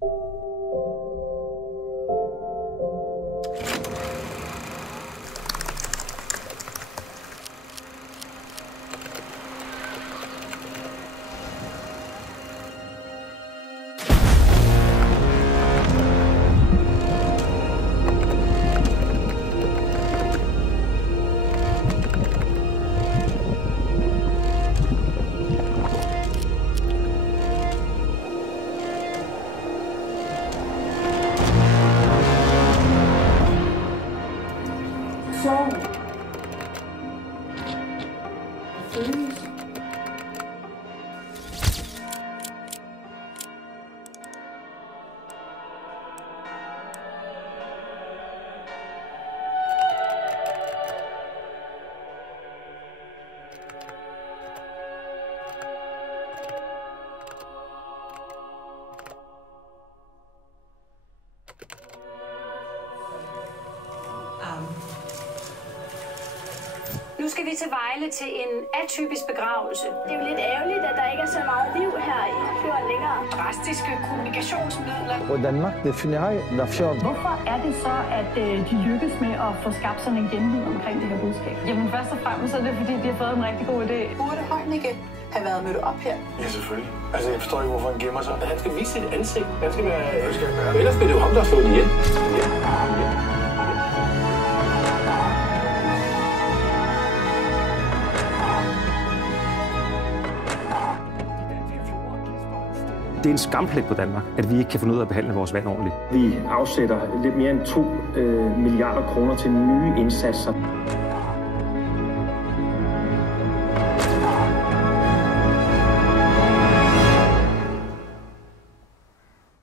Sorg. Følelse. Nu skal vi til Vejle til en atypisk begravelse. Det er jo lidt ærgerligt, at der ikke er så meget liv her i fjorden længere. Drastiske kommunikationsmidler. Og Danmark definerer la fjord. Hvorfor er det så, at de lykkes med at få skabt sådan en genlyd omkring det her budskab? Jamen først og fremmest er det, fordi de har fået en rigtig god idé. Burde Heunicke have været mødt op her? Ja, selvfølgelig. Altså, jeg forstår ikke, hvorfor han gemmer sig. Han skal vise sit ansigt. Han skal være... Ellers bliver det jo ham, der slår ihjel. Det er en skamplet på Danmark, at vi ikke kan finde ud af at behandle vores vand ordentligt. Vi afsætter lidt mere end 2 milliarder kroner til nye indsatser.